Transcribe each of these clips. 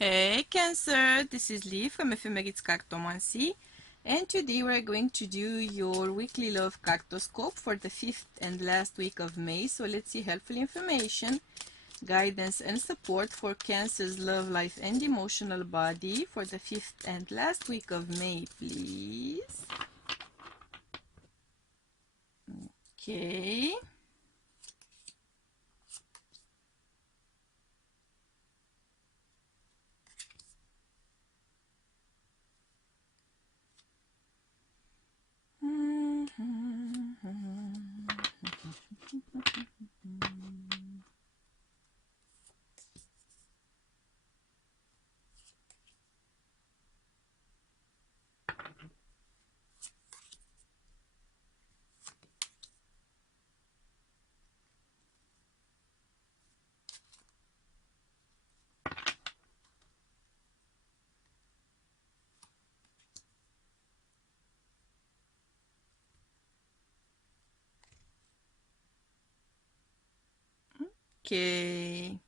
Hey Cancer, this is Lee from Ephemer's Cartomancy, and today we're going to do your weekly Love Cartoscope for the 5th and last week of May. So let's see helpful information, guidance and support for Cancer's love life and emotional body for the 5th and last week of May, please. Okay. Okay.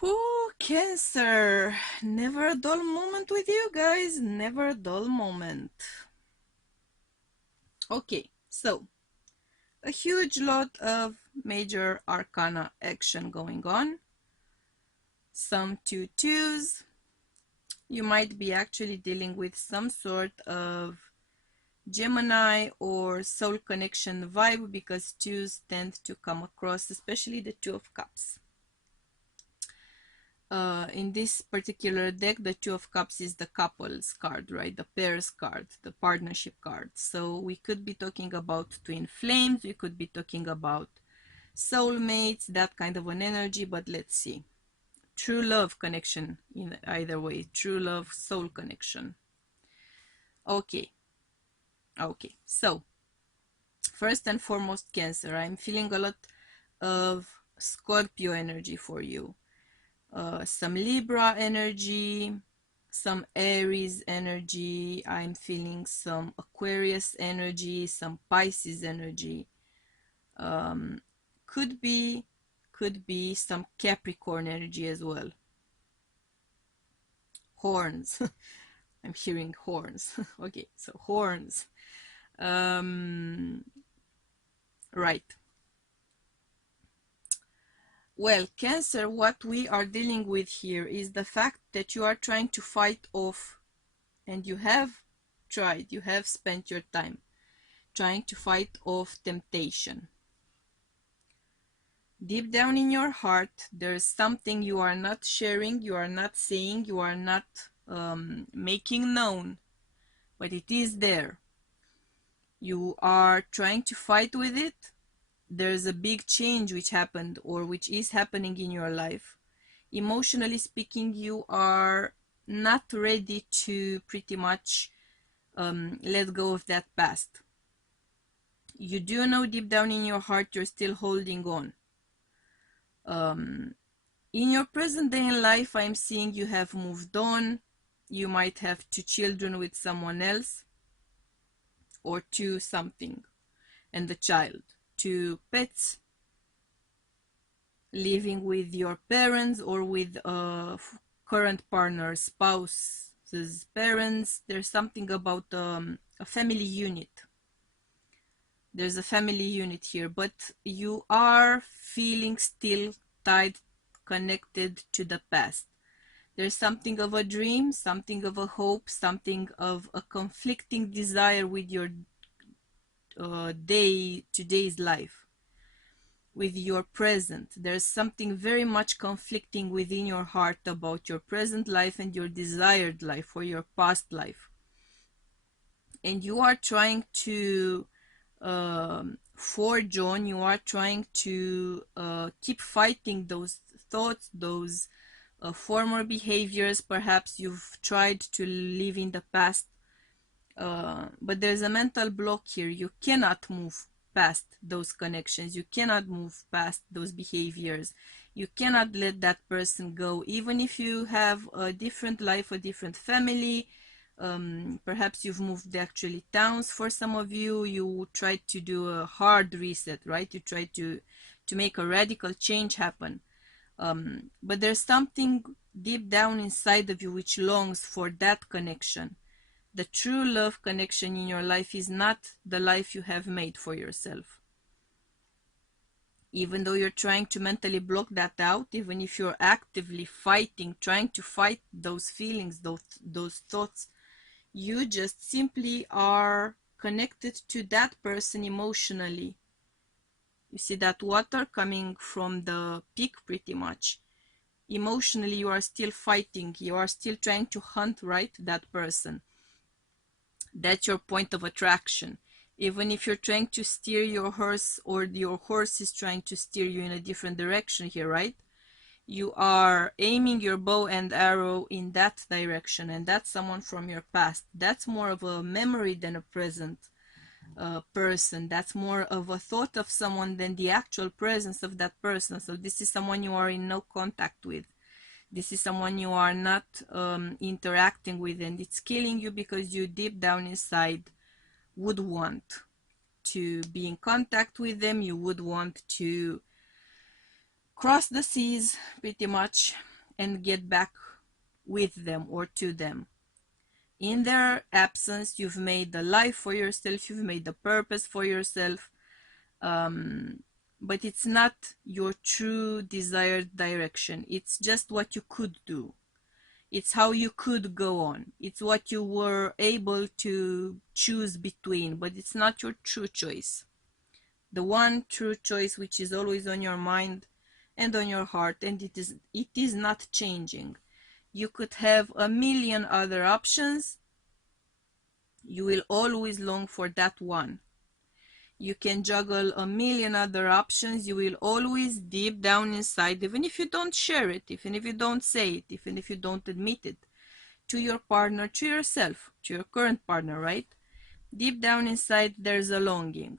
Whew, Cancer. Never a dull moment with you guys. Never a dull moment. Okay, so a huge lot of major arcana action going on. Some 2-2s. You might be actually dealing with some sort of Gemini or soul connection vibe because 2s tend to come across, especially the 2 of Cups. In this particular deck, the 2 of Cups is the couples card, right? The pairs card, the partnership card. So we could be talking about twin flames, we could be talking about soulmates, that kind of an energy, but let's see. True love connection in either way, true love soul connection. Okay, so first and foremost, Cancer, I'm feeling a lot of Scorpio energy for you. Some Libra energy, some Aries energy. I'm feeling some Aquarius energy, some Pisces energy. Could be some Capricorn energy as well. Horns. I'm hearing horns. Okay, so horns. Right. Well, Cancer, what we are dealing with here is the fact that you are trying to fight off, and you have tried, you have spent your time trying to fight off temptation. Deep down in your heart, there's something you are not sharing, you are not saying, you are not making known, but it is there. You are trying to fight with it. There's a big change which happened or which is happening in your life. Emotionally speaking, you are not ready to pretty much let go of that past. You do know deep down in your heart you're still holding on. In your present day in life, I'm seeing you have moved on. You might have 2 children with someone else, or 2 something, and the child. 2 pets, living with your parents or with a current partner, spouse's parents. There's something about a family unit. There's a family unit here, but you are feeling still tied, connected to the past. There's something of a dream, something of a hope, something of a conflicting desire with your today's life, with your present. There's something very much conflicting within your heart about your present life and your desired life or your past life. And you are trying to forge on, you are trying to keep fighting those thoughts, those former behaviors. Perhaps you've tried to live in the past, but there's a mental block here. You cannot move past those connections. You cannot move past those behaviors. You cannot let that person go, even if you have a different life, a different family, Perhaps you've moved actually towns. For some of you, you tried to do a hard reset, right? You tried to make a radical change happen. But there's something deep down inside of you which longs for that connection. The true love connection in your life is not the life you have made for yourself. Even though you're trying to mentally block that out, even if you're actively fighting, trying to fight those feelings, those thoughts, you just simply are connected to that person emotionally. You see that water coming from the peak pretty much. Emotionally, you are still fighting. You are still trying to hunt, right, that person. That's your point of attraction. Even if you're trying to steer your horse, or your horse is trying to steer you in a different direction here, right? You are aiming your bow and arrow in that direction, and that's someone from your past. That's more of a memory than a present person. That's more of a thought of someone than the actual presence of that person. So this is someone you are in no contact with. This is someone you are not interacting with, and it's killing you because you deep down inside would want to be in contact with them. You would want to cross the seas pretty much and get back with them or to them. In their absence, you've made the life for yourself, you've made the purpose for yourself, but it's not your true desired direction. It's just what you could do. It's how you could go on. It's what you were able to choose between, but it's not your true choice. The one true choice which is always on your mind and on your heart, and it is not changing. You could have a million other options. You will always long for that one. You can juggle a million other options. You will always deep down inside, even if you don't share it, even if you don't say it, even if you don't admit it to your partner, to yourself, to your current partner, right? Deep down inside, there's a longing.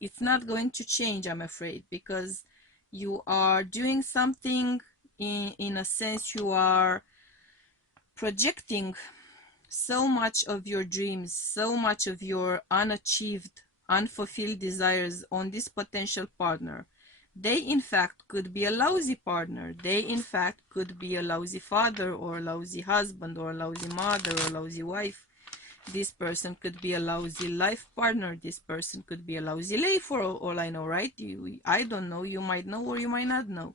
It's not going to change, I'm afraid, because you are doing something, in a sense, you are projecting so much of your dreams, so much of your unachieved, unfulfilled desires on this potential partner. They, in fact, could be a lousy partner. They, in fact, could be a lousy father, or a lousy husband, or a lousy mother, or a lousy wife. This person could be a lousy life partner. This person could be a lousy life, for all I know, right? I don't know. You might know, or you might not know.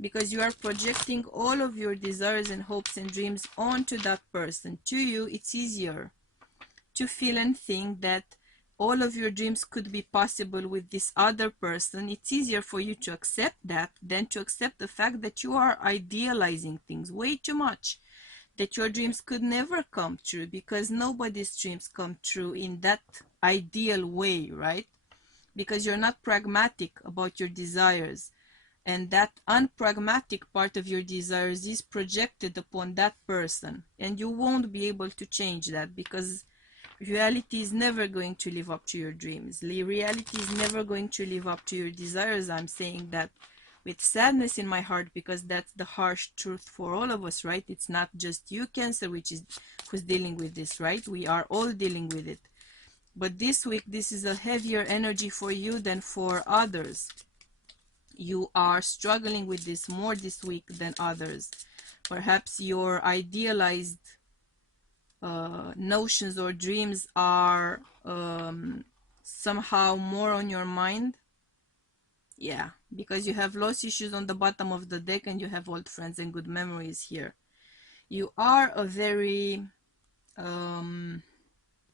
Because you are projecting all of your desires and hopes and dreams onto that person. To you, it's easier to feel and think that all of your dreams could be possible with this other person. It's easier for you to accept that than to accept the fact that you are idealizing things way too much, that your dreams could never come true, because nobody's dreams come true in that ideal way, right? Because you're not pragmatic about your desires, and that unpragmatic part of your desires is projected upon that person, and you won't be able to change that, because reality is never going to live up to your dreams. Reality is never going to live up to your desires. I'm saying that with sadness in my heart, because that's the harsh truth for all of us, right? It's not just you, Cancer, who's dealing with this, right? We are all dealing with it. But this week, this is a heavier energy for you than for others. You are struggling with this more this week than others. Perhaps your idealized notions or dreams are somehow more on your mind. Yeah, because you have lost issues on the bottom of the deck, and you have old friends and good memories here. You are a very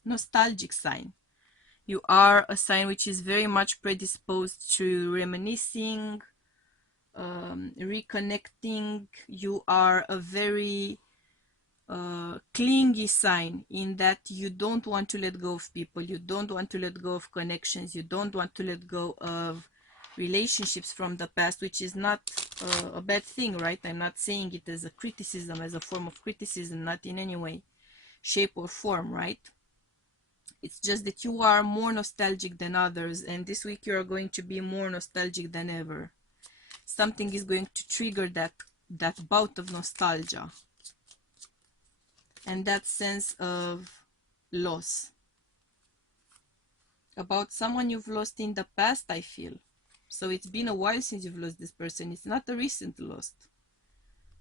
nostalgic sign. You are a sign which is very much predisposed to reminiscing, reconnecting. You are a very clingy sign, in that you don't want to let go of people, you don't want to let go of connections, you don't want to let go of relationships from the past, which is not a bad thing, right? I'm not saying it as a criticism, as a form of criticism, not in any way, shape or form, right? It's just that you are more nostalgic than others, and this week you are going to be more nostalgic than ever. Something is going to trigger that bout of nostalgia. and that sense of loss. About someone you've lost in the past, I feel. So it's been a while since you've lost this person. It's not a recent loss.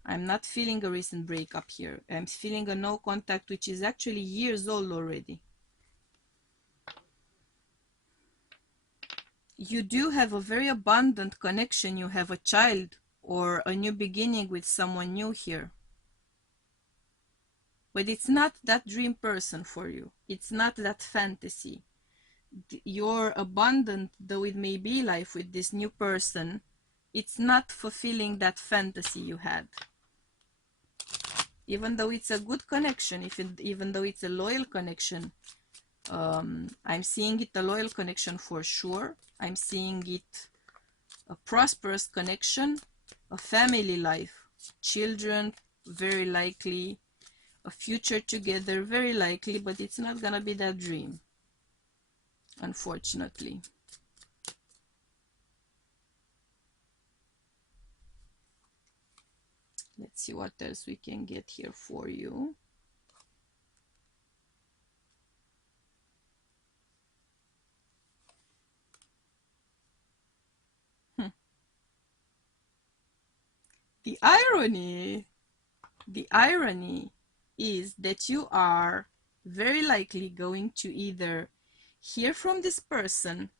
I'm not feeling a recent breakup here. I'm feeling a no contact, which is actually years old already. You do have a very abundant connection. You have a child or a new beginning with someone new here. But it's not that dream person for you. It's not that fantasy. Your abundant, though it may be, life with this new person, it's not fulfilling that fantasy you had. Even though it's a good connection, even though it's a loyal connection, I'm seeing it a loyal connection for sure. I'm seeing it a prosperous connection, a family life, children, very likely, a future together, very likely, but it's not gonna be that dream, unfortunately. Let's see what else we can get here for you. The irony is that you are very likely going to either hear from this person,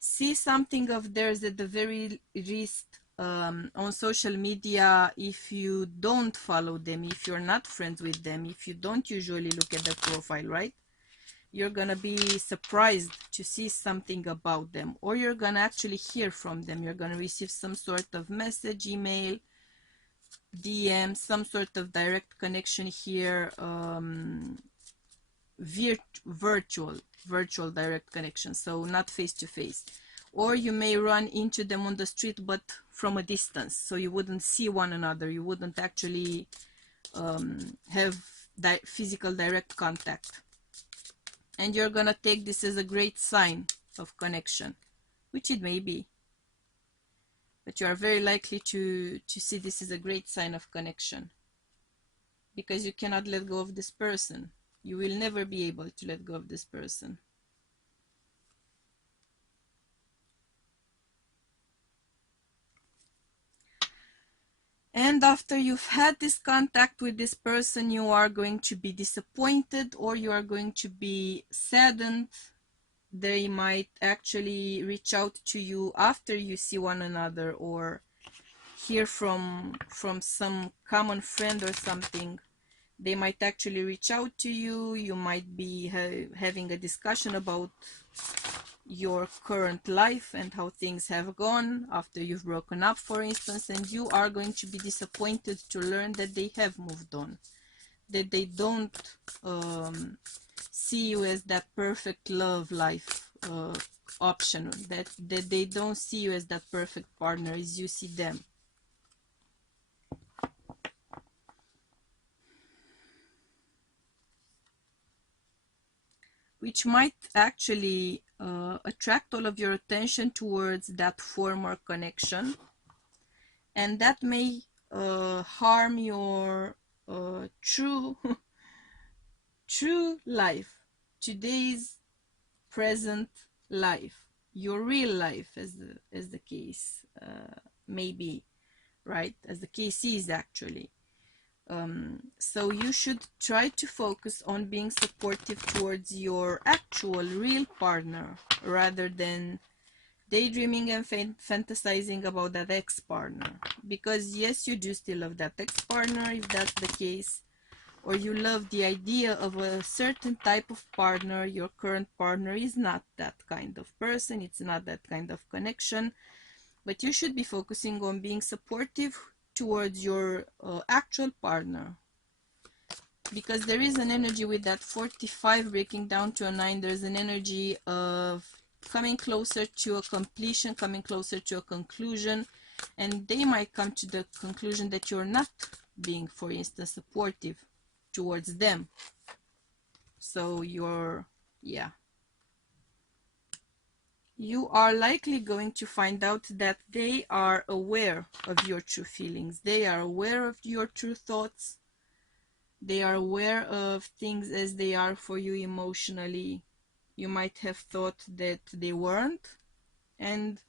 see something of theirs at the very least on social media, if you don't follow them, if you're not friends with them, if you don't usually look at their profile, right? You're gonna be surprised to see something about them, or you're gonna actually hear from them. You're gonna receive some sort of message, email, DM, some sort of direct connection here, virtual direct connection, so not face to face. Or you may run into them on the street, but from a distance, so you wouldn't see one another. You wouldn't actually have physical direct contact. And you're gonna take this as a great sign of connection, which it may be. But you are very likely to see this as a great sign of connection, because you cannot let go of this person. You will never be able to let go of this person. And after you've had this contact with this person, you are going to be disappointed, or you are going to be saddened. They might actually reach out to you after you see one another, or hear from some common friend or something. They might actually reach out to you. You might be having a discussion about your current life and how things have gone after you've broken up, for instance, and you are going to be disappointed to learn that they have moved on, that they don't see you as that perfect love life option, that they don't see you as that perfect partner as you see them. Which might actually attract all of your attention towards that former connection, and that may harm your true life, today's present life, your real life, as the case may be, right? As the case is actually. So you should try to focus on being supportive towards your actual real partner, rather than daydreaming and fantasizing about that ex-partner. Because yes, you do still love that ex-partner, if that's the case, or you love the idea of a certain type of partner. Your current partner is not that kind of person, it's not that kind of connection, but you should be focusing on being supportive towards your actual partner. Because there is an energy with that 45 breaking down to a 9. There's an energy of coming closer to a completion, coming closer to a conclusion, and they might come to the conclusion that you're not being, for instance, supportive towards them. So you are likely going to find out that they are aware of your true feelings. They are aware of your true thoughts. They are aware of things as they are for you emotionally. You might have thought that they weren't, and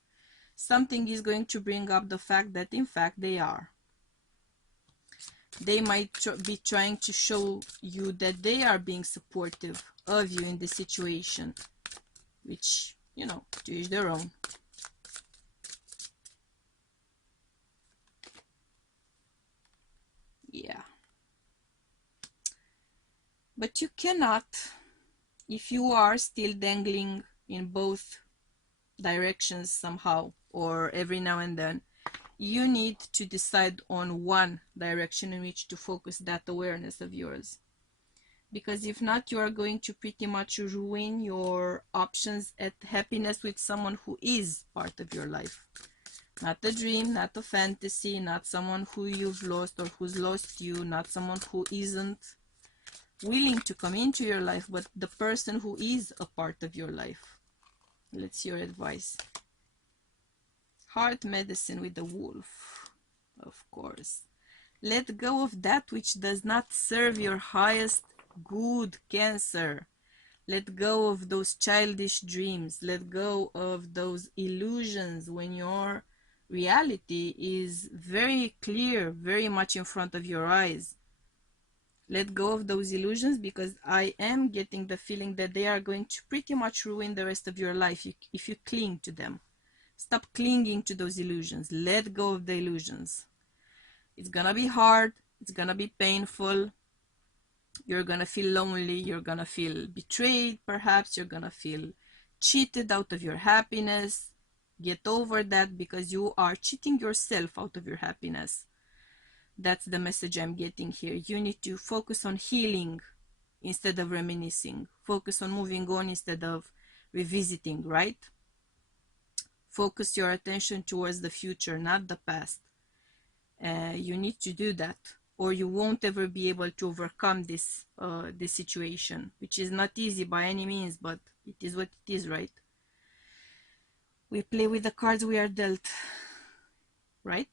something is going to bring up the fact that in fact they are. They might be trying to show you that they are being supportive of you in the situation, which, you know, to each their own. Yeah. But you cannot, if you are still dangling in both directions somehow, or every now and then, you need to decide on one direction in which to focus that awareness of yours. Because if not, you are going to pretty much ruin your options at happiness with someone who is part of your life. Not a dream, not a fantasy, not someone who you've lost or who's lost you, not someone who isn't willing to come into your life, but the person who is a part of your life. Let's hear advice. Heart medicine with the wolf, of course. Let go of that which does not serve your highest good, Cancer. Let go of those childish dreams. Let go of those illusions when your reality is very clear, very much in front of your eyes. Let go of those illusions, because I am getting the feeling that they are going to pretty much ruin the rest of your life if you cling to them. Stop clinging to those illusions. Let go of the illusions. It's gonna be hard. It's gonna be painful. You're gonna feel lonely. You're gonna feel betrayed, perhaps. You're gonna feel cheated out of your happiness. Get over that, because you are cheating yourself out of your happiness. That's the message I'm getting here. You need to focus on healing instead of reminiscing. Focus on moving on instead of revisiting, right? Focus your attention towards the future, not the past. You need to do that, or you won't ever be able to overcome this situation, which is not easy by any means, but it is what it is, right? We play with the cards we are dealt, right?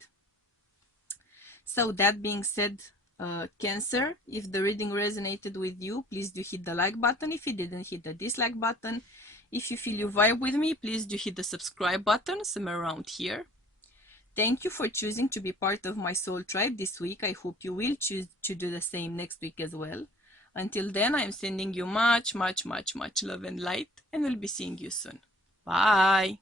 So that being said, Cancer, if the reading resonated with you, please do hit the like button. If you didn't, hit the dislike button. If you feel you vibe with me, please do hit the subscribe button somewhere around here. Thank you for choosing to be part of my soul tribe this week. I hope you will choose to do the same next week as well. Until then, I'm sending you much, much, much, much love and light, and we'll be seeing you soon. Bye.